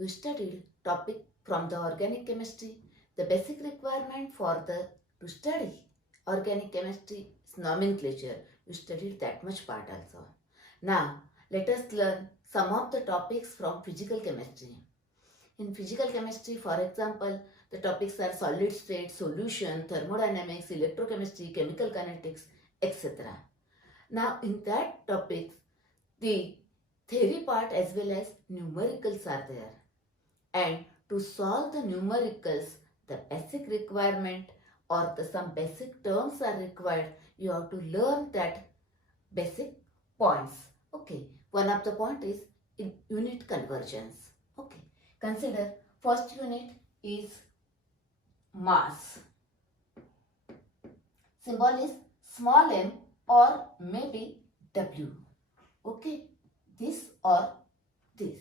you studied topic from the organic chemistry. The basic requirement for to study organic chemistry is nomenclature. You studied that much part also. Now, let us learn some of the topics from physical chemistry. In physical chemistry, for example, the topics are solid state, solution, thermodynamics, electrochemistry, chemical kinetics, etc. Now, in that topics, the theory part as well as numericals are there. And to solve the numericals, the basic requirement or some basic terms are required. You have to learn that basic points. Okay, one of the point is in unit conversions. Okay, consider first unit is mass. Symbol is small m or maybe W. Okay, this or this.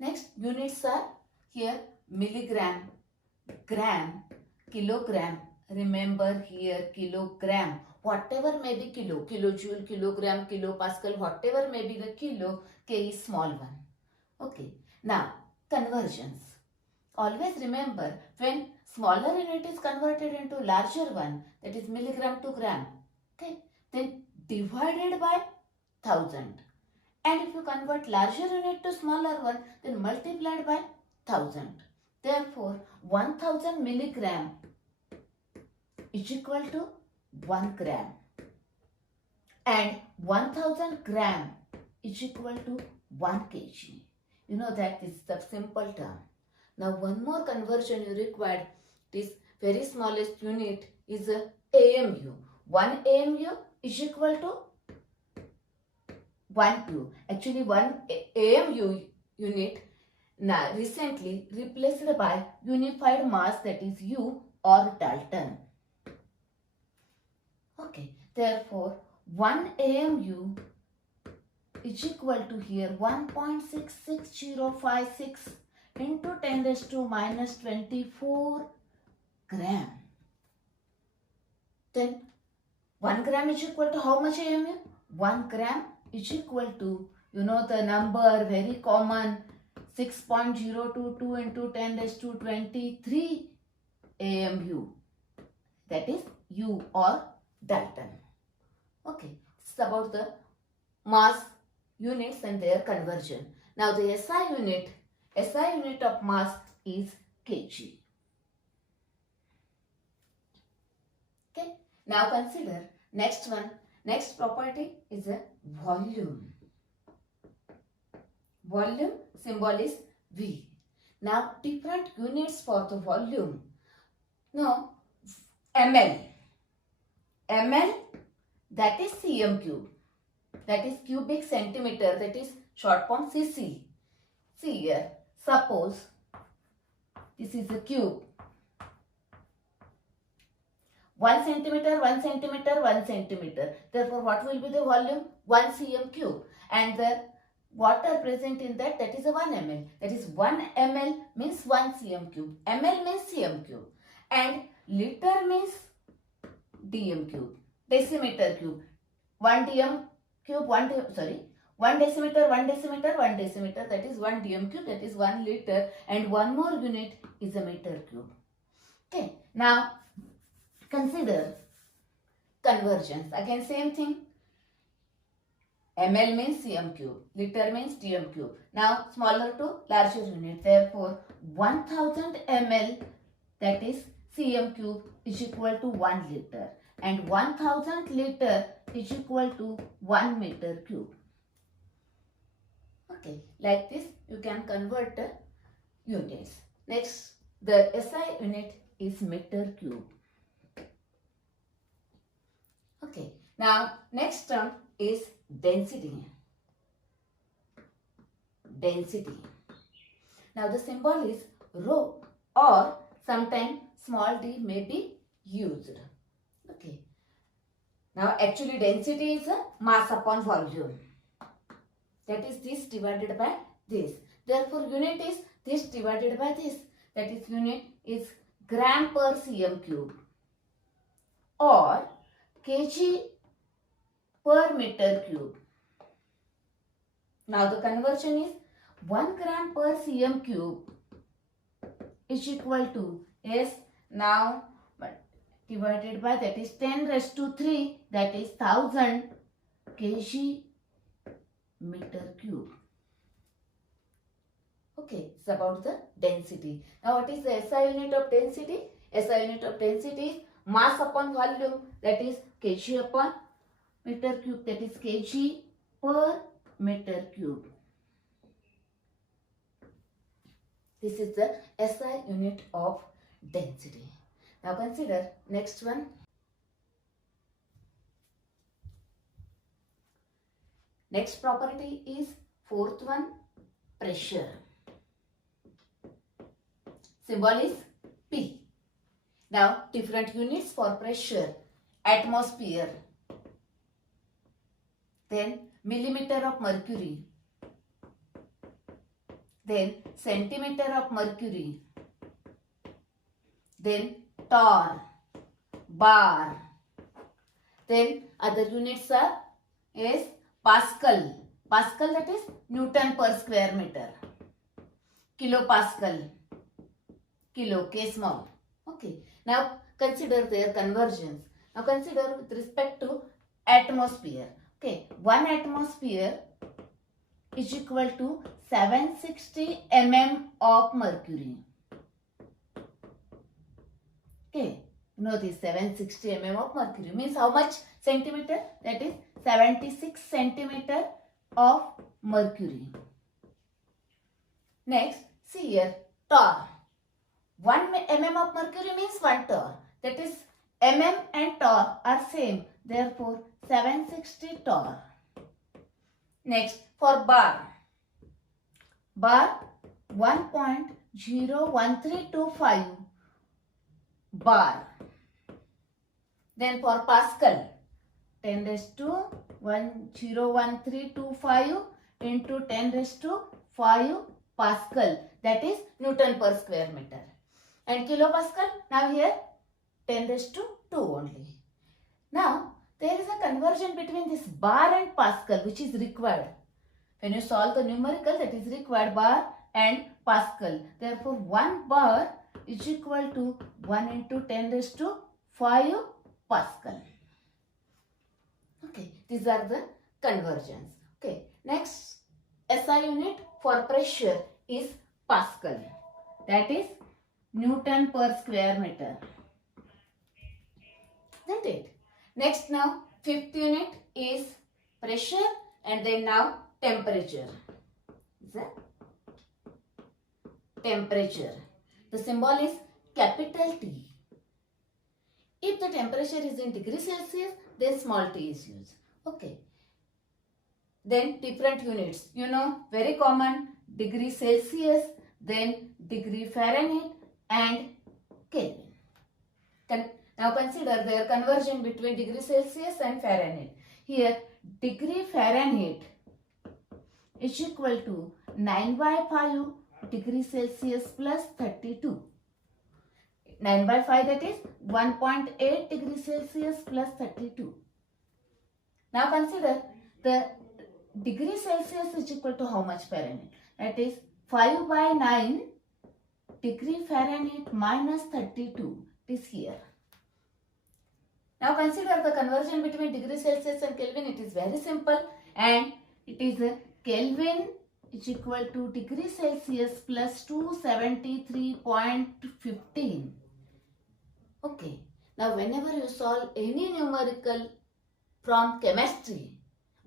Next units are here milligram, gram, kilogram. Remember here kilogram. Whatever may be kilo, kilojoule, kilogram, kilopascal, whatever may be the kilo, K is small one. Okay. Now conversions. Always remember when smaller unit is converted into larger one, that is milligram to gram. Okay. Then divided by 1000. And if you convert larger unit to smaller one, then multiplied by 1000. Therefore, 1000 milligram is equal to 1 gram. And 1000 gram is equal to 1 kg. You know that is the simple term. Now, one more conversion you required. This very smallest unit is a AMU. 1 AMU is equal to 1 U. Actually, 1 AMU unit now recently replaced by unified mass, that is U or Dalton. Okay, therefore 1 AMU is equal to here 1.66056 into 10 raised to minus 24 gram. Then 1 gram is equal to how much AMU? 1 gram is equal to, you know the number very common, 6.022 into 10 raised to 23 AMU. That is U or Dalton. Okay, it's about the mass units and their conversion. Now the SI unit of mass is kg. Okay, now consider next one. Next property is a volume. Volume symbol is V. Now different units for the volume. Now ml. ml, that is cm cube. That is cubic centimeter. That is short form cc. See here. Suppose this is a cube. 1 centimeter, 1 centimeter, 1 centimeter. Therefore, what will be the volume? 1 cm cube. And the water present in that is a 1 ml. That is 1 ml means 1 cm cube. Ml means cm cube. And liter means dm cube. Decimeter cube. 1 dm cube, 1 decimeter, 1 decimeter, 1 decimeter. That is 1 dm cube. That is 1 liter. And one more unit is a meter cube. Okay. Now, consider conversions. Again, same thing. ml means cm cube. Liter means dm cube. Now, smaller to larger unit. Therefore, 1000 ml, that is cm cube, is equal to 1 liter. And 1000 liter is equal to 1 meter cube. Okay, like this you can convert the units. Next, the SI unit is meter cube. Okay, now next term is density. Density. Now the symbol is rho, or sometimes small d may be used. Okay. Now actually density is a mass upon volume. That is this divided by this. Therefore unit is this divided by this. That is unit is gram per cm cube or kg per meter cube. Now the conversion is 1 gram per cm cube is equal to, yes, now divided by, that is 10 raised to 3, that is 1000 kg meter cube. Okay, it's about the density. Now what is the SI unit of density? SI unit of density is mass upon volume, that is kg upon meter cube, that is kg per meter cube. This is the SI unit of density. Now consider next one. Next property is fourth one, pressure. Symbol is P. Now different units for pressure: atmosphere, then millimeter of mercury, then centimeter of mercury, then torr, bar. Then other units are is Pascal. Pascal, that is Newton per square meter. Kilopascal, kilo, K small. Okay. Now consider their conversions. Now consider with respect to atmosphere. Okay. 1 atmosphere is equal to 760 mm of mercury. Okay. You know this 760 mm of mercury means how much centimeter? That is 76 centimeter of mercury. Next, see here, torr. 1 mm of mercury means 1 torr. That is mm and torr are same. Therefore, 760 torr. Next, for bar. Bar 1.01325 bar. Then for Pascal, 10 raised to 1.01325 into 10 raised to 5 Pascal, that is Newton per square meter. And kilopascal, now here 10 raised to 2 only. Now there is a conversion between this bar and Pascal which is required. When you solve the numerical, that is required bar and Pascal. Therefore 1 bar is equal to 1 into 10 raised to 5 Pascal. Okay, these are the conversions. Okay, next SI unit for pressure is Pascal. That is Newton per square meter. Isn't it? Next now, fifth unit is pressure and then now temperature. Is that? Temperature. The symbol is capital T. If the temperature is in degrees Celsius, then small t is used. Okay. Then different units. You know, very common, degree Celsius, then degree Fahrenheit and Kelvin. Now consider their conversion between degree Celsius and Fahrenheit. Here, degree Fahrenheit is equal to 9/5 degree Celsius plus 32. 9/5, that is 1.8 degrees Celsius plus 32. Now consider the degree Celsius is equal to how much Fahrenheit? That is 5/9 degree Fahrenheit minus 32 is here. Now consider the conversion between degree Celsius and Kelvin. It is very simple and it is Kelvin is equal to degree Celsius plus 273.15. Okay. Now whenever you solve any numerical from chemistry,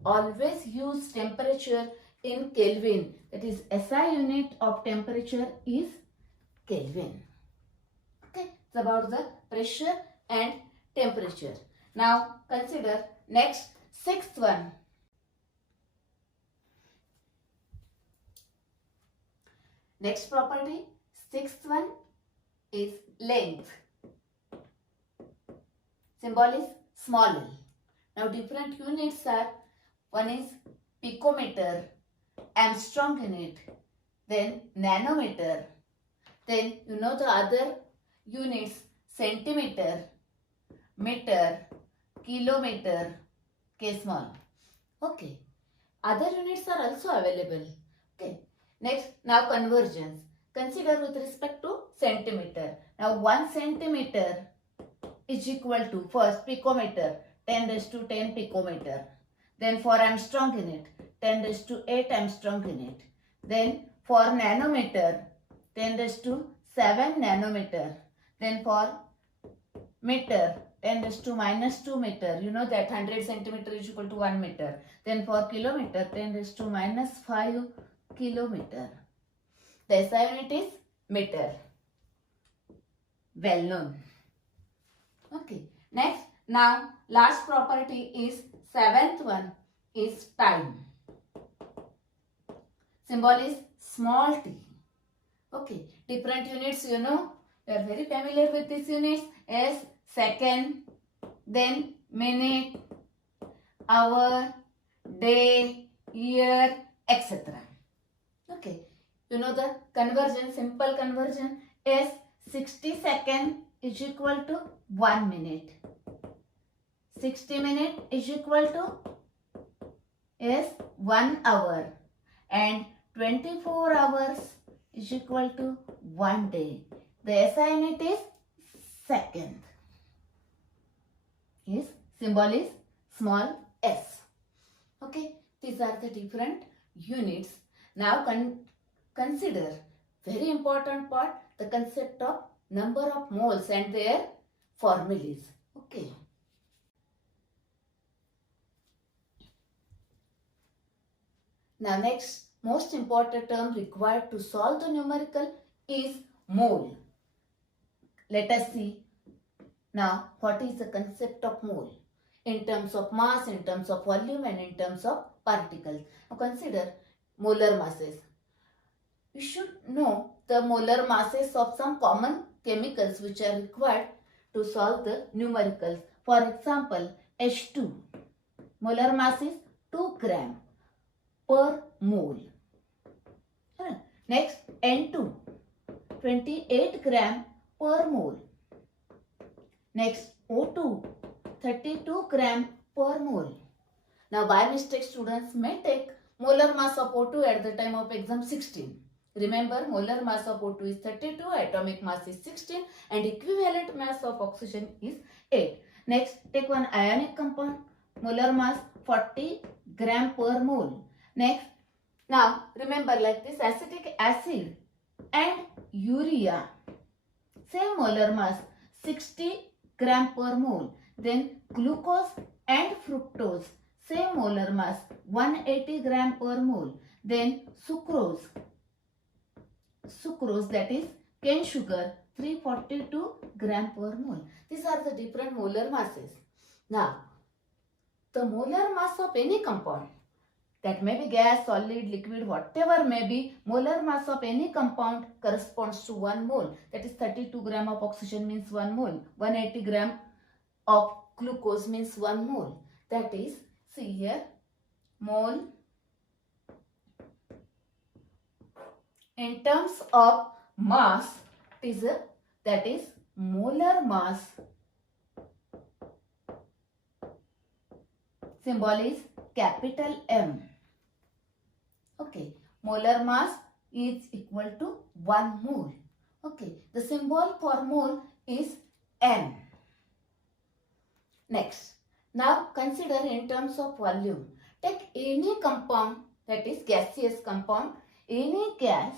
always use temperature in Kelvin. That is SI unit of temperature is Kelvin. Okay. It's about the pressure and temperature. Now consider next sixth one. Next property, sixth one is length. Symbol is small l. Now different units are, one is picometer, Armstrong unit, then nanometer, then you know the other units, centimeter, meter, kilometer, K small. Okay. Other units are also available. Okay. Next, now conversions. Consider with respect to centimeter. Now 1 centimeter is equal to, first picometer, 10 raised to 10 picometer. Then for Armstrong unit, 10 raised to 8 Armstrong unit. Then for nanometer, 10 raised to 7 nanometer. Then for meter, 10 raised to minus 2 meter. You know that 100 centimeter is equal to 1 meter. Then for kilometer, 10 raised to minus 5 kilometer. The SI unit is meter. Well known. Okay. Next, now last property is seventh one is time. Symbol is small t. Okay. Different units, you know. You are very familiar with these units as second, then minute, hour, day, year, etc. Okay. You know the conversion, simple conversion is 60 seconds is equal to 1 minute. 60 minutes is equal to is 1 hour. And 24 hours is equal to 1 day. The SI unit is second. His symbol is small s. Okay, these are the different units. Now consider very important part, the concept of number of moles and their formulas. Okay. Now next most important term required to solve the numerical is mole. Let us see now what is the concept of mole in terms of mass, in terms of volume and in terms of particles. Now consider molar masses. You should know the molar masses of some common chemicals which are required to solve the numericals. For example, H2, molar mass is 2 gram per mole. Next, N2, 28 gram per mole. Next, O2, 32 gram per mole. Now, by mistake, students may take molar mass of O2 at the time of exam 16. Remember, molar mass of O2 is 32, atomic mass is 16 and equivalent mass of oxygen is 8. Next, take one ionic compound, molar mass 40 gram per mole. Next, now remember like this, acetic acid and urea, same molar mass 60 gram per mole. Then glucose and fructose, same molar mass 180 gram per mole. Then sucrose that is cane sugar 342 gram per mole. These are the different molar masses. Now the molar mass of any compound, that may be gas, solid, liquid, whatever may be, molar mass of any compound corresponds to 1 mole. That is 32 gram of oxygen means 1 mole. 180 gram of glucose means 1 mole. That is, see here, mole. In terms of mass, that is molar mass. Symbol is capital M. Okay, molar mass is equal to 1 mole. Okay, the symbol for mole is M. Next, now consider in terms of volume. Take any compound, that is gaseous compound, any gas,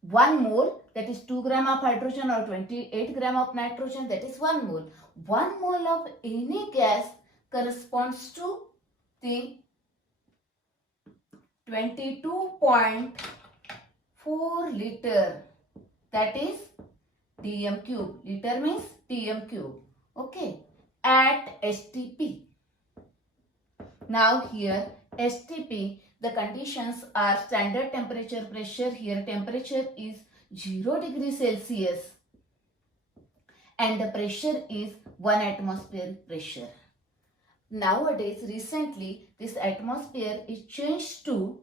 1 mole, that is 2 gram of hydrogen or 28 gram of nitrogen, that is 1 mole. 1 mole of any gas corresponds to the 22.4 liter, that is dm cube. Liter means dm cube. Okay, at STP. Now here STP, the conditions are standard temperature, pressure. Here temperature is 0 degree Celsius and the pressure is 1 atmospheric pressure. Nowadays, recently, this atmosphere is changed to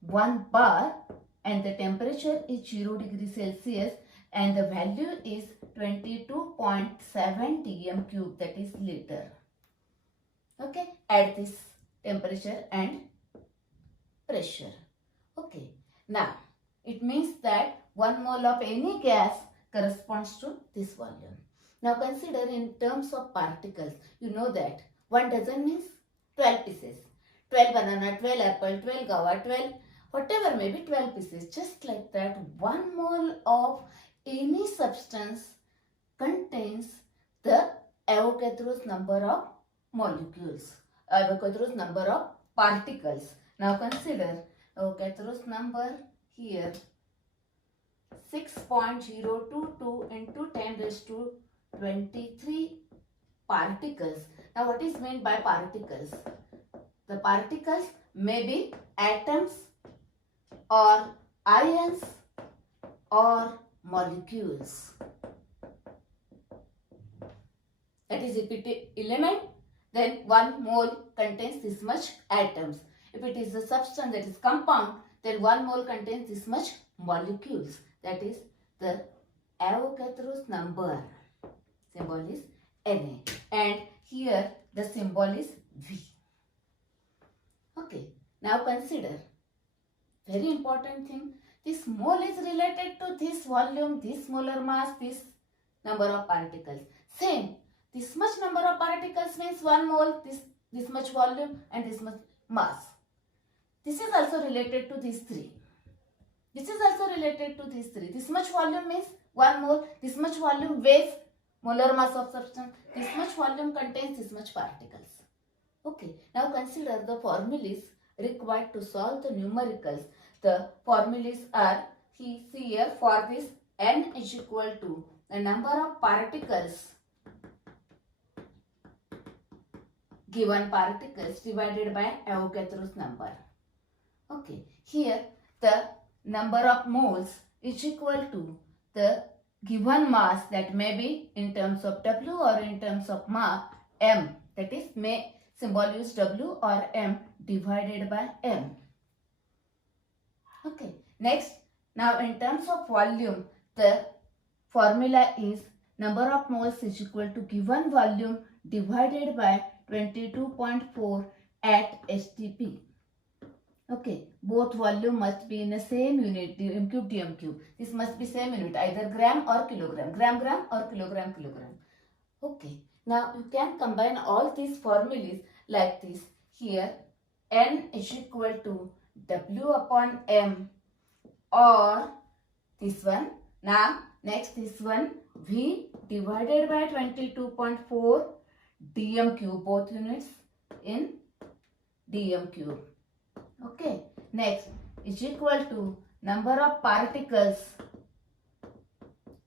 1 bar and the temperature is 0 degree Celsius and the value is 22.7 dm cube, that is liter. Okay, at this temperature and pressure. Okay, Now, it means that 1 mole of any gas corresponds to this volume. Now consider in terms of particles. You know that 1 dozen means 12 pieces. 12 banana, 12 apple, 12 guava, 12 whatever may be 12 pieces. Just like that, 1 mole of any substance contains the Avogadro's number of molecules, Avogadro's number of particles. Now consider Avogadro's number here 6.022 into 10 raised to 23 particles. Now what is meant by particles? The particles may be atoms or ions or molecules. That is, if it is element, then 1 mole contains this much atoms. If it is a substance, that is compound, then 1 mole contains this much molecules. That is the Avogadro's number. Symbol is Na. And here the symbol is V. Okay. Now consider, very important thing, this mole is related to this volume, this molar mass, this number of particles. Same. This much number of particles means 1 mole, this much volume and this much mass. This is also related to these 3. This is also related to these 3. This much volume means 1 mole, this much volume weighs molar mass of substance, this much volume contains this much particles. Okay, now consider the formulas required to solve the numericals. The formulas are, see here, for this n is equal to the number of particles, given particles divided by Avogadro's number. Okay, here the number of moles is equal to the given mass, that may be in terms of W or in terms of mass M, that is may symbol use W or M divided by M. Okay, next, now in terms of volume, the formula is number of moles is equal to given volume divided by 22.4 at STP. Okay, both volume must be in the same unit, dm cube, dm cube. This must be same unit, either gram or kilogram, gram, gram or kilogram, kilogram. Okay, now you can combine all these formulas like this. Here, N is equal to W upon M, or this one. Now, next this one, V divided by 22.4 dm cube, both units in dm cube. Okay, next is equal to number of particles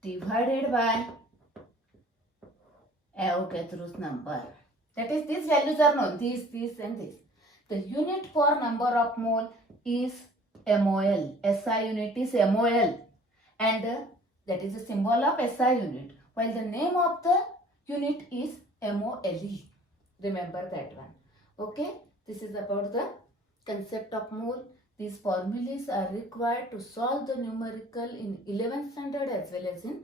divided by Avogadro's number. That is, these values are known, this and this. The unit for number of mole is MOL. SI unit is MOL, and that is the symbol of SI unit, while the name of the unit is MOLE. Remember that one. Okay, this is about the concept of mole. These formulas are required to solve the numerical in 11th standard as well as in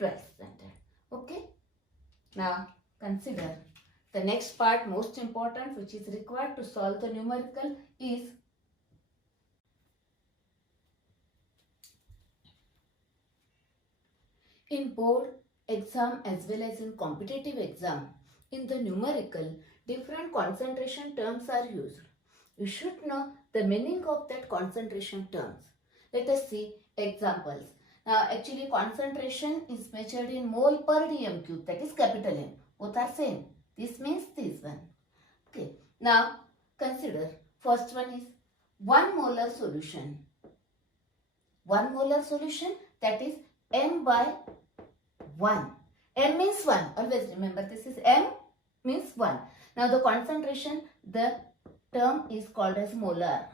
12th standard. Okay. Now consider the next part, most important, which is required to solve the numerical, is in board exam as well as in competitive exam. In the numerical, different concentration terms are used. You should know the meaning of that concentration terms. Let us see examples. Now actually concentration is measured in mole per dm cube, that is capital M. Both are same. This means this one. Okay. Now consider, first one is 1 molar solution. 1 molar solution, that is M by 1. M means 1. Always remember, this is M means 1. Now the concentration, the term is called as molar.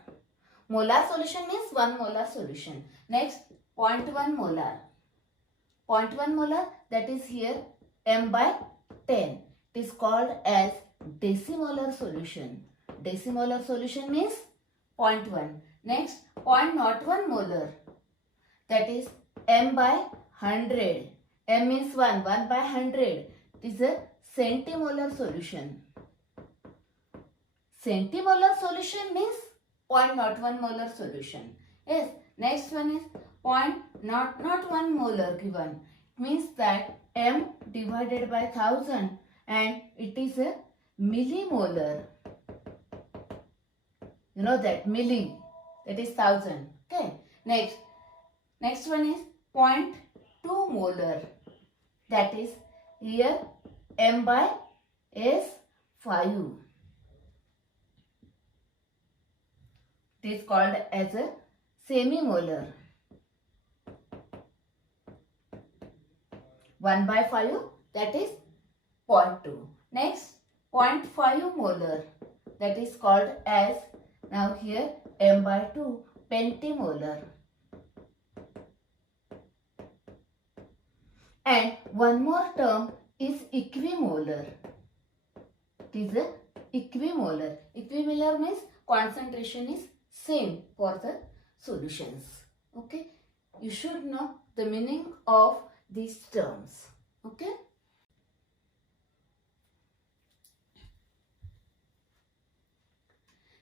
Molar solution means 1 molar solution. Next, 0.1 molar. 0.1 molar, that is here M by 10. It is called as decimolar solution. Decimolar solution means 0.1. Next, 0.01 molar. That is M by 100. M means 1. 1 by 100. It is a centimolar solution. Centimolar solution means 0.01 molar solution. Yes, Next one is point not 1 molar given. It means that m divided by 1000 and it is a millimolar. You know that milli, that is 1000. Okay. Next one is 0.2 molar. That is here m by is 5. It is called as a semi-molar. 1 by 5, that is 0.2. Next, 0.5 molar, that is called as, now here m by 2, pentimolar. And one more term is equimolar. It is a equimolar. Equimolar means concentration is same for the solutions. Okay. You should know the meaning of these terms. Okay.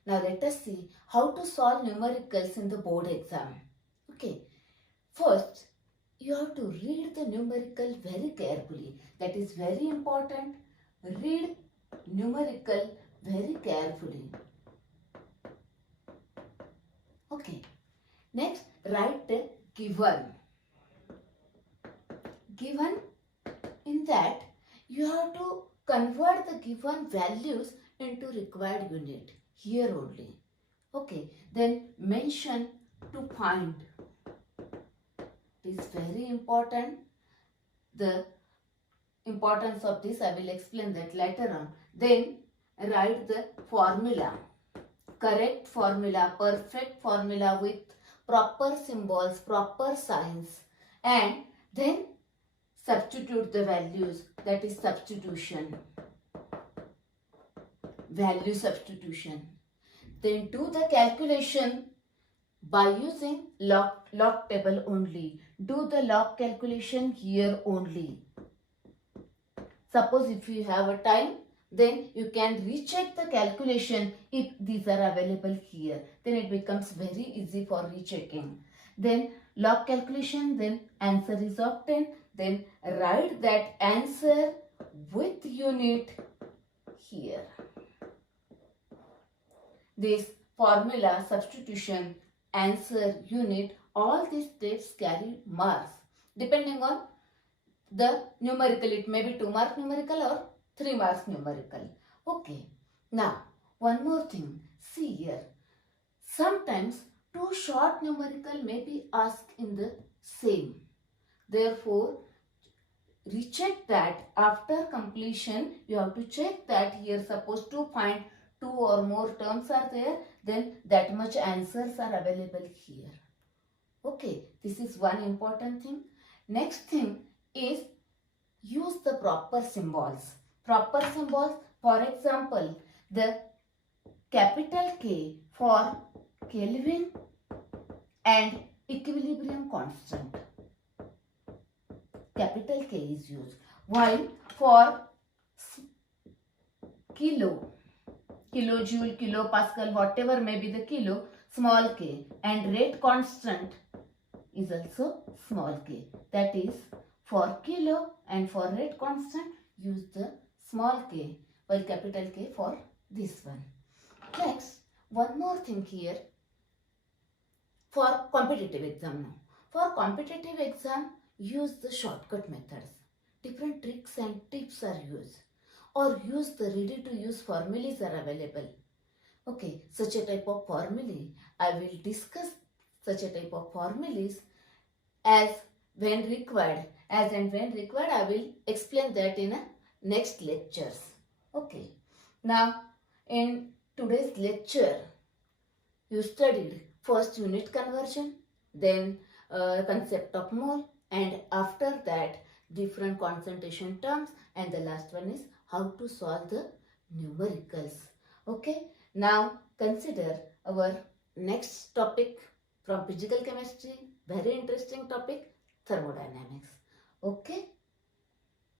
Now let us see how to solve numericals in the board exam. Okay. First, you have to read the numerical very carefully. That is very important. Read numerical very carefully. Okay. Next, write the given. Given, in that you have to convert the given values into required unit. Here only. Okay. Then mention to find. It is very important. The importance of this I will explain that later on. Then write the formula. Correct formula, perfect formula with proper symbols, proper signs, and then substitute the values, that is substitution. Value substitution. Then do the calculation by using log table only. Do the log calculation here only. Suppose if you have a time, then you can recheck the calculation if these are available here. Then it becomes very easy for rechecking. Then log calculation, then answer is obtained. Then write that answer with unit here. This formula, substitution, answer, unit, all these steps carry marks. Depending on the numerical, it may be 2 mark numerical or 3 marks numerical. Okay. Now, one more thing. See here. Sometimes 2 short numerical may be asked in the same. Therefore, recheck that after completion. You have to check that here. Suppose to find 2 or more terms are there, then that much answers are available here. Okay. This is one important thing. Next thing is use the proper symbols. Proper symbols, for example, the capital K for Kelvin and equilibrium constant. Capital K is used. While for kilo, kilojoule, kilopascal, whatever may be the kilo, small k, and rate constant is also small k. That is, for kilo and for rate constant, use the small k, while capital K for this one. Next, one more thing here for competitive exam now. For competitive exam, use the shortcut methods. Different tricks and tips are used. Or use the ready to use formulas are available. Okay, such a type of formulae, I will discuss such a type of formulas as when required. As and when required, I will explain that in a next lectures. Okay. Now, in today's lecture, you studied first unit conversion, then concept of mole, and after that different concentration terms, and the last one is how to solve the numericals. Okay. Now, consider our next topic from physical chemistry, very interesting topic, thermodynamics. Okay.